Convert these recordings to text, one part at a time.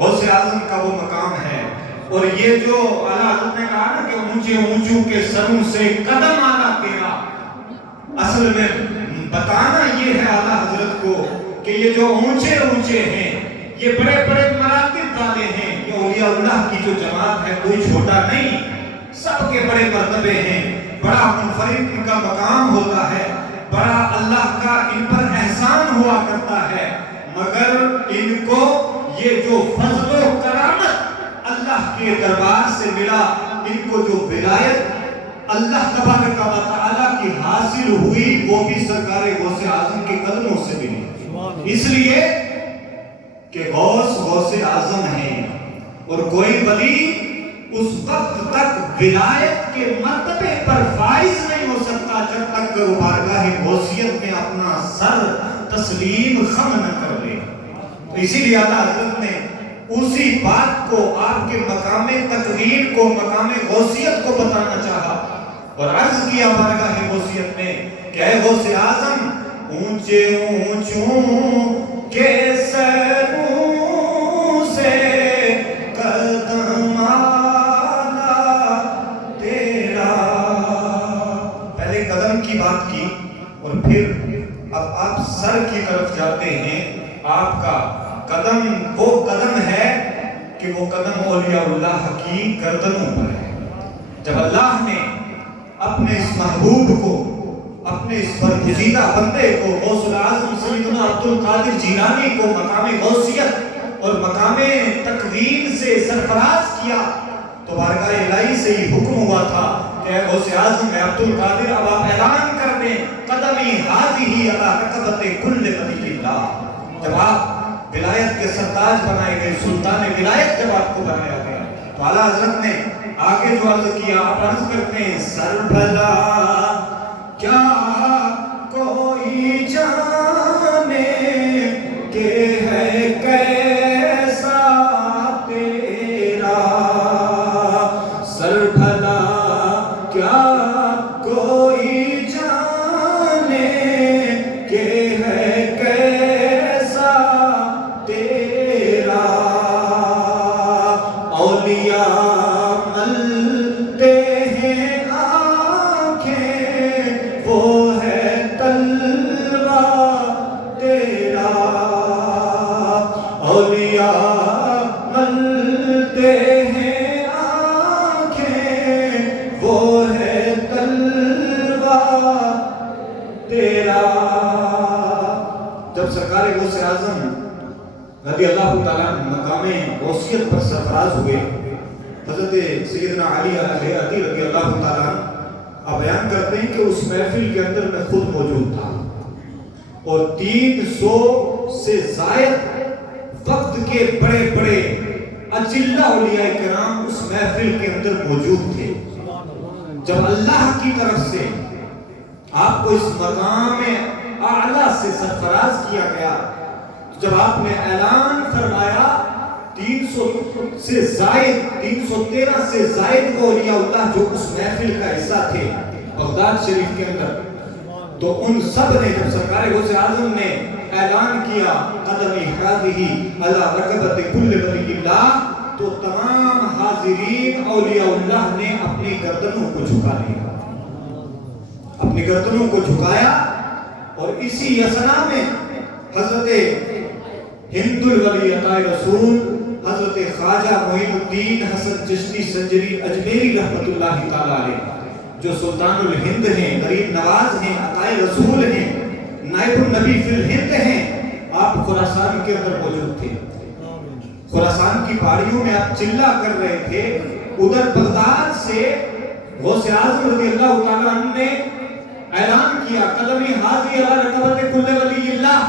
غوث اعظم کا وہ مقام ہے۔ اور یہ جو اعلیٰ حضرت نے کہا نا کہ اونچے اونچوں کے سروں سے قدم آنا تیرا، اصل میں بتانا یہ ہے اعلیٰ حضرت کو کہ یہ جو اونچے اونچے ہیں، یہ بڑے بڑے مراتب والے ہیں، یہ اولیاء اللہ کی جو جماعت ہے کوئی چھوٹا نہیں، سب کے بڑے مرتبے ہیں، بڑا منفرد ان کا مقام ہوتا ہے، بڑا اللہ کا ان پر احسان ہوا کرتا ہے، مگر ان کو یہ جو فضل و کرامت اللہ کے دربار سے ملا، ان کو جو ولایت اللہ تبارک و تعالیٰ کی حاصل ہوئی، وہ بھی سرکار غوث اعظم کے قدموں سے ملی، اس لیے کہ غوث اعظم ہیں، اور کوئی ولی اس وقت تک ولایت کے مرتبے پر فائز نہیں ہو سکتا جب تک کہ وہ بارگاہ غوثیت میں اپنا سر تسلیم خم نہ کر لے۔ تو اسی لیے اعلیٰ حضرت نے اسی بات کو، آپ کے مقام تکوین کو، مقام غوثیت کو بتانا چاہا اور عرض کیا بارگاہ غوثیت میں کہ اے غوث اعظم، اونچے اونچوں کے سروں سے قدم آنا تیرا۔ پہلے قدم کی بات کی اور پھر اب آپ سر کی طرف جاتے ہیں۔ آپ کا قدم وہ قدم ہے کہ وہ قدم اولیاء اللہ کی گردنوں پر ہے۔ جب اللہ نے اپنے اس محبوب کو، اپنے اس برگزیدہ بندے کو، غوث الاعظم سیدنا عبد القادر جیلانی کو مقام غوثیت اور مقام تکوین سے سرفراز کیا، تو بارگاہ الہی سے یہ حکم ہوا تھا کہ اے غوث اعظم، اے عبد القادر، اب آپ اعلان کر دیں قدمی ہذہ علی رکبۃ کل ولی اللہ۔ جب آپ ولایت کے سرتاج بنائے گئے، سلطان ولایت جب آپ کو بنایا گیا، تو اعلیٰ حضرت نے آگے جو عرض کیا، آپ عرض کرتے ہیں سر بھلا کیا کوئی جانے کہ ہے کیسا تیرا، سر بھلا کیا کوئی جانے کہ ہے کیسا تیرا، اولیاء ملتے ہیں آنکھیں، وہ ہے تلوہ تیرا، اولیاء ملتے ہیں آنکھیں، وہ ہے تلوہ تیرا۔ جب سرکار غوث اعظم رضی اللہ تعالیٰ مقام غوثیت پر سرفراز ہوئے، حضرت سیدنا علی الہیاتی رضی اللہ تعالیٰ آپ بیان کرتے ہیں کہ اس محفل کے اندر میں خود موجود تھا، اور 300 سے زائد وقت کے بڑے بڑے اجلہ اولیاء کرام اس محفل کے اندر موجود تھے۔ جب اللہ کی طرف سے آپ کو اس مقام اعلیٰ سے سرفراز کیا گیا، جب آپ نے اعلان فرمایا 300 سے زائد 313 سے زائد وہ اولیاء اللہ جو اس محفل کا حصہ تھے بغداد شریف کے اندر، تو ان سب نے جب سرکار غوث اعظم نے اعلان کیا قدمی ہذہ علی رکبۃ کل ولی اللہ، تو تمام حاضرین اولیاء اللہ نے اپنی گردنوں کو جھکا لیا، اپنی گردنوں کو جھکایا، اور اسی اثنا میں حضرت ہند الولی عطا رسول حضرت خواجہ معین الدین حسن چشتی سنجری اجمیری رحمت اللہ تعالیٰ علیہ، جو سلطان الہند ہیں، غریب نواز ہیں، عطا رسول ہیں، نائب النبی فی الہند ہیں، آپ خراسان کے اندر موجود تھے۔ خراسان کی پہاڑیوں میں آپ چلہ کر رہے تھے، ادھر بغداد سے غوث اعظم رضی اللہ تعالیٰ عنہ نے اعلان کیا قدمی ہذہ علی رکبۃ کل ولی اللہ،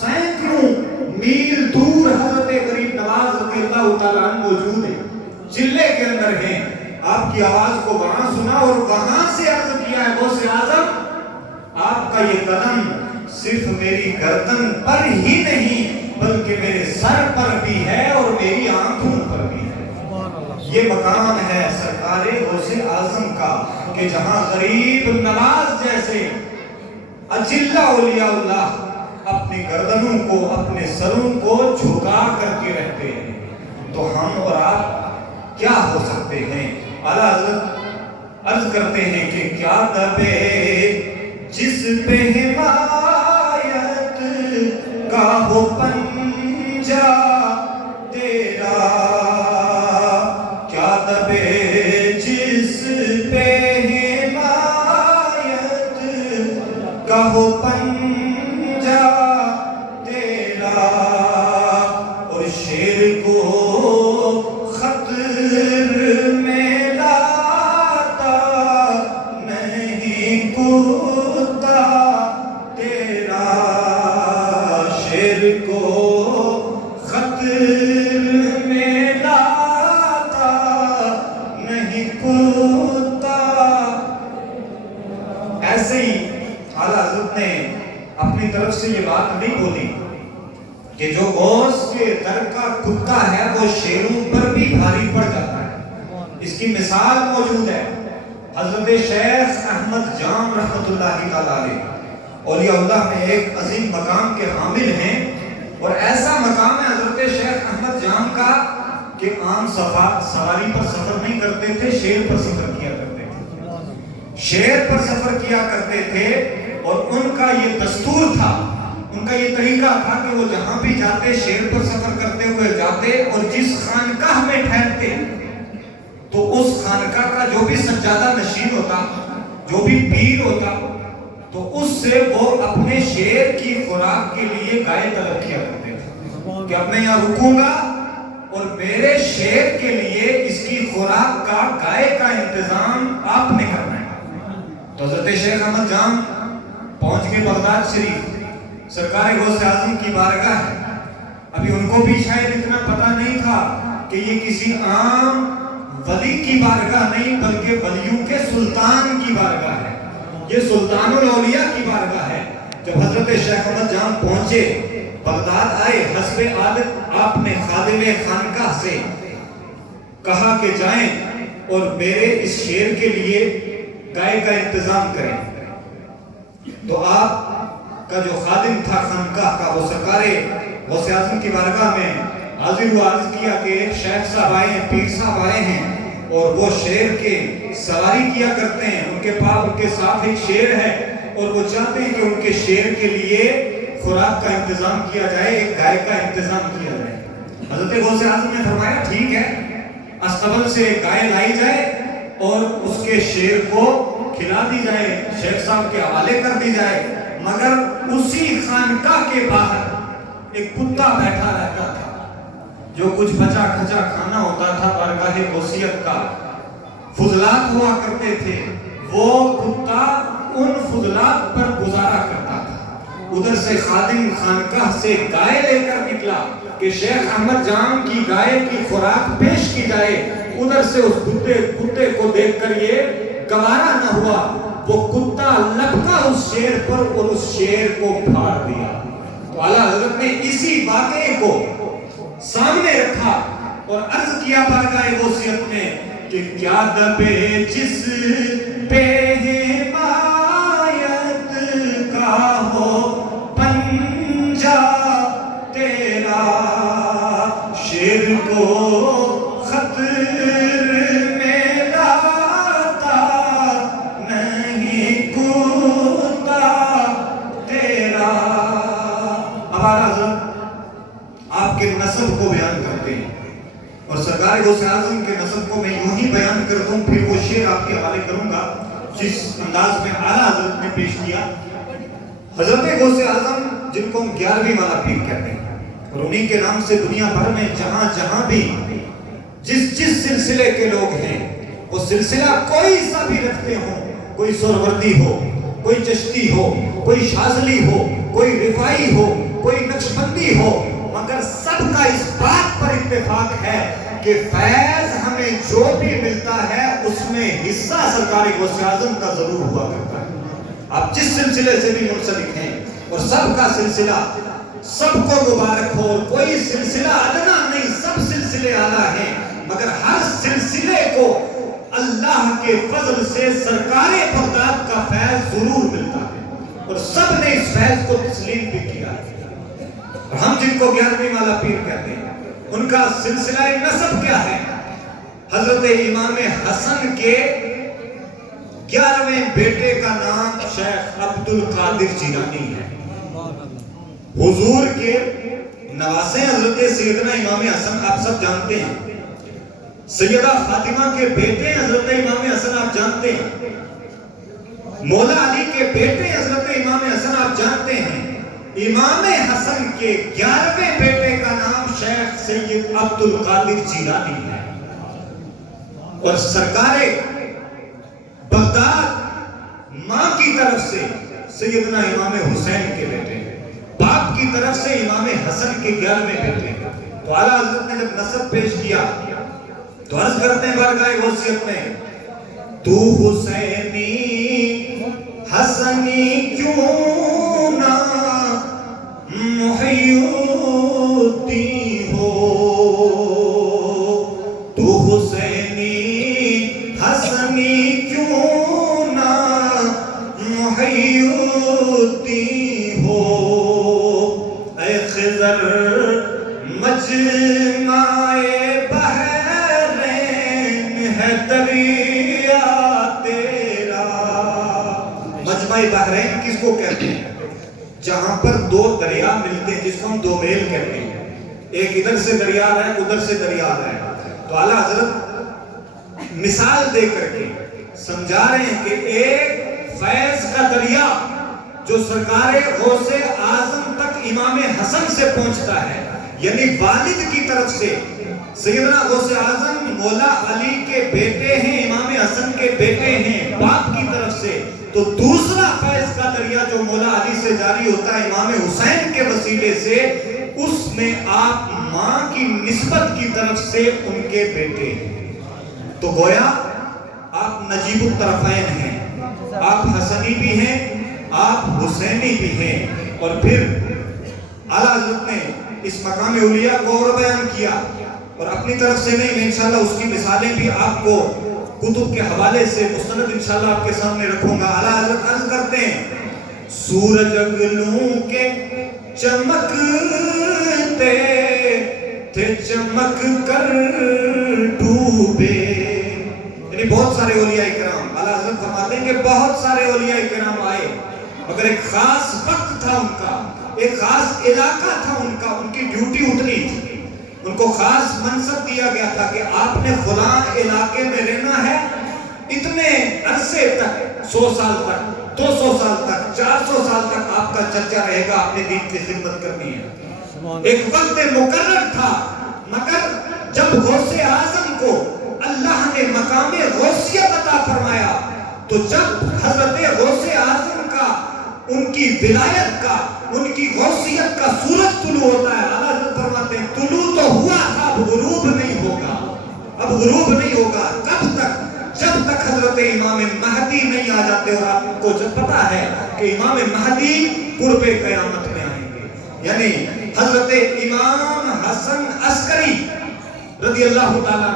سینکڑوں میل دور حضرت غریب نواز رضی اللہ تعالیٰ عنہ موجود ہیں، چلے کے اندر ہیں، آپ کی آواز کو وہاں سنا اور وہاں سے عرض کیا ہے غوث اعظم، آپ کا یہ قدم صرف میری گردن پر ہی نہیں بلکہ میرے سر پر بھی ہے اور میری آنکھوں پر بھی ہے۔ یہ مقام ہے سرکار غوث اعظم کا کہ جہاں غریب نواز جیسے اجلہ اولیاء اللہ اپنی گردنوں کو، اپنے سروں کو جھکا کر کے رہتے ہیں، تو ہم اور آپ کیا ہو سکتے ہیں؟ اعلیٰ حضرت عرض کرتے ہیں کہ کیا دبے جس پہ حمایت کا ہو پنجہ تیرا، کیا دبے جس پہ حمایت کا ہو پنجہ تیرا، اور شیر کو خطر میں لاتا نہیں کتا تیرا، شیر کو خطر میں لاتا نہیں کتا۔ ایسے ہی اعلیٰ حضرت نے اپنی طرف سے یہ بات نہیں بولی کہ جو غوث کے در کا کتا ہے وہ شیروں پر بھی بھاری پڑ جاتا ہے۔ اس کی مثال موجود ہے، حضرت شیخ احمد جام رحمۃ اللہ علیہ اولیاء اللہ میں ایک عظیم مقام کے حامل ہیں، اور ایسا مقام ہے حضرت شیخ احمد جام کا کہ عام سواری پر سفر نہیں کرتے تھے، شیر پر سفر کیا کرتے تھے، شیر پر سفر کیا کرتے تھے، اور ان کا یہ دستور تھا، ان کا یہ طریقہ تھا کہ وہ جہاں بھی جاتے شیر پر سفر کرتے ہوئے جاتے، اور جس خانقاہ میں ٹھہرتے تو اس خانقاہ کا جو بھی سجادہ نشین ہوتا، جو بھی پیر ہوتا، تو اس سے وہ اپنے شیر کی خوراک کے لیے گائے طلب کیا کرتے تھے کہ اب میں یہاں رکوں گا اور میرے شیر کے لیے اس کی خوراک کا گائے کا انتظام آپ نے کرنا ہے۔ تو حضرت شیخ احمد جام پہنچ گئے بغداد شریف، سرکار غوث اعظم کی بارگاہ ہے۔ ابھی ان کو بھی شاید اتنا پتہ نہیں تھا کہ یہ کسی عام ولی کی بارگاہ نہیں بلکہ ولیوں کے سلطان کی بارگاہ ہے، یہ سلطان الاولیاء کی بارگاہ ہے۔ جب حضرت شیخ احمد جام پہنچے، بغداد آئے، حسب عادت آپ نے خادم خانقاہ سے کہا کہ جائیں اور میرے اس شیر کے لیے گائے کا انتظام کریں۔ تو آپ کا جو خادم تھا خانقاہ کا، وہ سرکار غوث اعظم کی بارگاہ میں حاضر ہوا، عرض کیا کہ ایک شیخ صاحب آئے ہیں، پیر صاحب آئے ہیں، اور وہ شیر کے سواری کیا کرتے ہیں، ان کے پاس ان کے ساتھ ایک شیر ہے، اور وہ چاہتے ہیں کہ ان کے شیر کے لیے خوراک کا انتظام کیا جائے، ایک گائے کا انتظام کیا جائے۔ حضرت غوث اعظم نے فرمایا ٹھیک ہے، استبل سے گائے لائی جائے اور اس کے شیر کو کھلا دی جائے، شیخ صاحب کے حوالے کر دی جائے، مگر اسی خانقاہ کے باہر ایک کتا بیٹھا رہتا تھا، جو کچھ بچا کھچا کھانا ہوتا تھا بارگاہ غوثیت کا، فضلات ہوا کرتے تھے، وہ کتا ان فضلات پر گزارا کرتا تھا۔ ادھر سے خادم خانقاہ سے گائے لے کر نکلا کہ شیخ احمد جام کی گائے کی خوراک پیش کی جائے، ادھر سے اس کتے کو دیکھ کر یہ گوارا نہ ہوا، وہ کتا لپکا اس شیر پر اور اس شیر کو پھاڑ دیا۔ تو اعلیٰ حضرت نے اسی واقعے کو سامنے رکھا اور عرض کیا بارگاہ غوثیت میں کہ کیا دبے جس پہ حمایت کا ہو پنجہ تیرا، شیر کو خطر میں لاتا نہیں کتا تیرا۔ اب حضرت آپ کے نسب کو بیان کرتے ہیں، اور سرکار غوث اعظم کے نسب کو میں یوں ہی بیان کرتا ہوں، پھر وہ شعر آپ کے حوالے کروں گا جس انداز میں اعلیٰ حضرت نے پیش کیا۔ حضرت غوث اعظم جن کو ہم 11ویں والا پیر کہتے ہیں، اور انہی کے نام سے دنیا بھر میں جہاں جہاں بھی جس سلسلے کے لوگ ہیں، وہ سلسلہ کوئی سا بھی رکھتے ہوں، کوئی سہروردی ہو، کوئی چشتی ہو، کوئی شاذلی ہو، کوئی رفاعی ہو، کوئی نقشبندی ہو، مگر سب کا اس بات پر اتفاق ہے کہ فیض ہمیں جو بھی ملتا ہے اس میں حصہ سرکار غوث اعظم کا ضرور ہوا کرتا ہے۔ آپ جس سلسلے سے بھی منسلک ہیں، اور سب کا سلسلہ سب کو مبارک ہو، کوئی سلسلہ ادنا نہیں، سب سلسلے اعلیٰ ہیں، مگر ہر سلسلے کو اللہ کے فضل سے سرکار بغداد کا فیض ضرور ملتا ہے، اور سب نے اس فیض کو تسلیم بھی کیا ہے۔ اور ہم جن کو 11ویں والا پیر کہتے ہیں، ان کا سلسلہ نسب کیا ہے؟ حضرت امام حسن کے 11ویں بیٹے کا نام شیخ عبد القادر جیلانی ہے۔ حضور کے نواسے حضرت سیدنا امام حسن آپ سب جانتے ہیں، سیدہ فاطمہ کے بیٹے حضرت امام حسن آپ جانتے ہیں، مولا علی کے بیٹے حضرت امام حسن آپ جانتے ہیں۔ امام حسن کے 11ویں بیٹے کا نام شیخ سید عبد القادر جیلانی ہے، اور سرکار بغداد ماں کی طرف سے سیدنا امام حسین کے بیٹے ہیں، باپ کی طرف سے امام حسن کے 11ویں بیٹے ہیں۔ تو اعلیٰ حضرت نے جب نسب پیش کیا تو عرض کرتے ہیں بارگاہ غوثیت میں، تو حسینی حسنی کیوں نہ محی الدین ہو، تو حسینی حسنی کیوں نہ محی الدین ہو، اے خضر مجمع بحرین ہے دریا تیرا۔ مجمع بحرین کس کو کہتے ہیں؟ جہاں پر دو دریا ملتے ہیں، جس کو ہم دو میل کہتے ہیں، ایک ادھر سے دریا آ رہا ہے، ادھر سے دریا آ رہا ہے۔ تو اعلیٰ حضرت مثال دے کر کے سمجھا رہے ہیں کہ ایک فیض کا دریا جو سرکار غوث اعظم تک امام حسن سے پہنچتا ہے، یعنی والد کی طرف سے سیدنا غوث اعظم مولا علی کے بیٹے ہیں، امام حسن کے بیٹے ہیں باپ کی طرف سے، تو دوسرا فیض کا دریا جو مولا علی سے جاری ہوتا ہے امام حسین کے وسیلے سے، اس میں آپ ماں کی نسبت کی طرف سے ان کے بیٹے ہیں۔ تو گویا آپ نجیب الطرفین ہیں، آپ حسنی بھی ہیں، آپ حسینی بھی ہیں۔ اور پھر اعلیٰ حضرت نے اس مقام اولیاء کو اور بیان کیا، اور اپنی طرف سے نہیں، میں انشاءاللہ اس کی مثالیں بھی آپ کو کتب کے حوالے سے مستند انشاءاللہ آپ کے سامنے رکھوں گا۔ اعلیٰ حضرت عرض کرتے ہیں، سورج اگلوں کے چمکتے تھے چمک کر ڈوبے، یعنی بہت سارے اولیاء کرام، اعلیٰ حضرت فرماتے ہیں کہ بہت سارے اولیاء کرام آئے، مگر ایک خاص وقت تھا ان کا، ایک خاص علاقہ تھا ان کا، ان کی ڈیوٹی اتنی تھی، ان کو خاص منصب دیا گیا تھا کہ آپ نے فلاں علاقے میں رہنا ہے، اتنے عرصے تک، 100 سال تک، 200 سال تک، 400 سال تک آپ کا چرچا رہے گا، اپنے دین کی خدمت کرنی ہے۔ ایک وقت مقرر تھا، مگر جب غوث اعظم کو اللہ نے مقام غوثیت عطا فرمایا، تو جب حضرت غوث اعظم کا، ان کی ولایت کا، ان کی غوثیت کا سورج طلوع ہوتا ہے، اعلیٰ حضرت فرماتے ہیں طلوع تو ہوا تھا، اب غروب نہیں ہوگا، اب غروب نہیں ہوگا۔ کب تک؟ جب تک حضرت امام مہدی نہیں آ جاتے، اور آپ کو جب پتا ہے کہ امام مہدی قرب قیامت میں آئیں گے، یعنی حضرت امام حسن عسکری رضی اللہ تعالیٰ،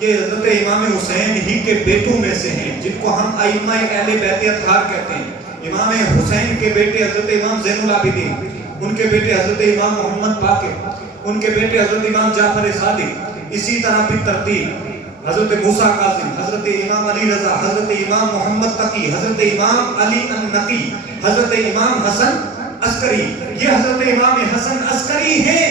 یہ حضرت امام حسین ہی کے بیٹوں میں سے ہیں، جن کو ہم ائمہ اہل بیت اطہار کہتے ہیں۔ امام حسین کے بیٹے حضرت امام زین العابدین، ان کے بیٹے حضرت امام محمد باقر، ان کے بیٹے حضرت امام جعفر صادق، اسی طرح بھی ترتیب حضرت موسیٰ کاظم، حضرت امام علی رضا، حضرت امام محمد تقی، حضرت امام علی النقی، حضرت امام حسن عسکری۔ یہ حضرت امام حسن عسکری ہیں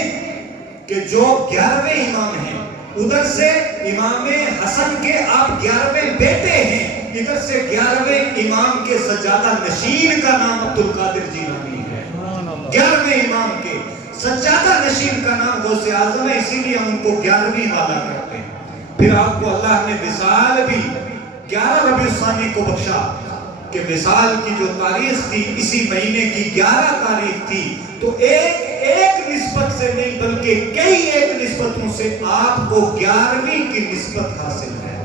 کہ جو 11ویں امام ہیں، ادھر سے امام حسن کے آپ 11ویں بیٹے ہیں، ادھر سے 11ویں امام کے سجادہ نشین کا نام عبد القادر جیلانی ہے۔ 11ویں امام کے سجادہ نشین کا نام غوث اعظم ہے، اسی لیے ہم ان کو 11ویں والا کہتے ہیں۔ پھر آپ کو اللہ نے وصال بھی 11 ربیع الثانی کو بخشا، کہ وصال کی جو تاریخ تھی اسی مہینے کی 11 تاریخ تھی، تو ایک نسبت سے نہیں بلکہ کئی ایک نسبتوں سے آپ کو 11ویں کی نسبت حاصل ہے۔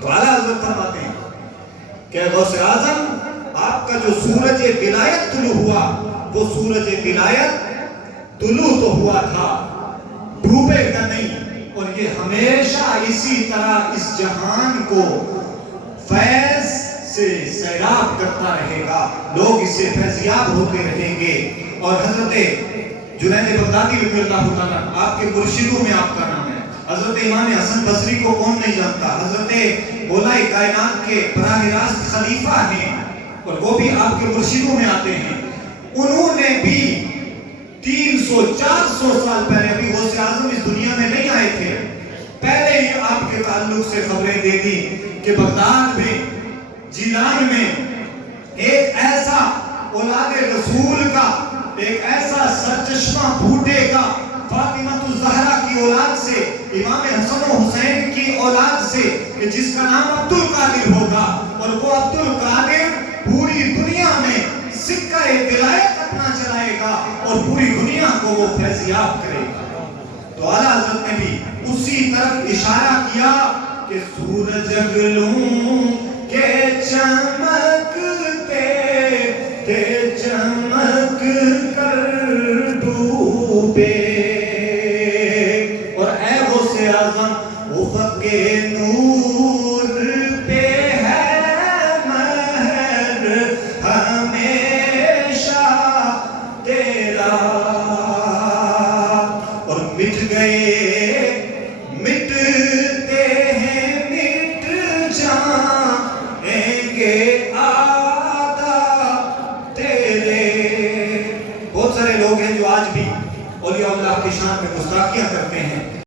تو اعلیٰ حضرت فرماتے ہیں کہ غوث اعظم آپ کا جو سورج ولایت طلوع ہوا، وہ سورج ولایت طلوع تو ہوا تھا، ڈوبے گا نہیں، اور یہ ہمیشہ اسی طرح اس جہان کو فیض سے سیراب کرتا رہے گا، لوگ اس سے فیضیاب ہوتے رہیں گے۔ اور حضرت جنید بغدادی رضی اللہ تعالیٰ آپ کے مرشدوں میں آپ کا نام ہے. حضرت امام حسن بصری کو کون نہیں جانتا؟ حضرت مولا کائنات کے براہ راست خلیفہ ہیں اور وہ بھی آپ کے مرشدوں میں آتے ہیں. انہوں نے بھی 300-400 سال پہلے، ابھی غوث اعظم اس دنیا میں نہیں آئے تھے، پہلے ہی آپ کے تعلق سے خبریں دے دی کہ بغداد میں، جیلان میں ایک ایسا اولاد رسول کا، ایک ایسا سرچشمہ پھوٹے گا فاطمہ الزہرا کی اولاد سے، امام حسن و حسین کی اولاد سے، کہ جس کا نام عبد القادر ہوگا، اور وہ عبد القادر پوری دنیا میں سکہ ولایت اپنا چلائے گا اور پوری دنیا کو وہ فیضیاب کرے گا. تو اعلیٰ حضرت نے بھی اسی طرف اشارہ کیا کہ سورج گلوں کے چمکتے تھے چمک کر ڈوبے، اور اے غوث اعظم افق کے نور پہ ہے مہر ہمیشہ تیرا، اور مٹ گئے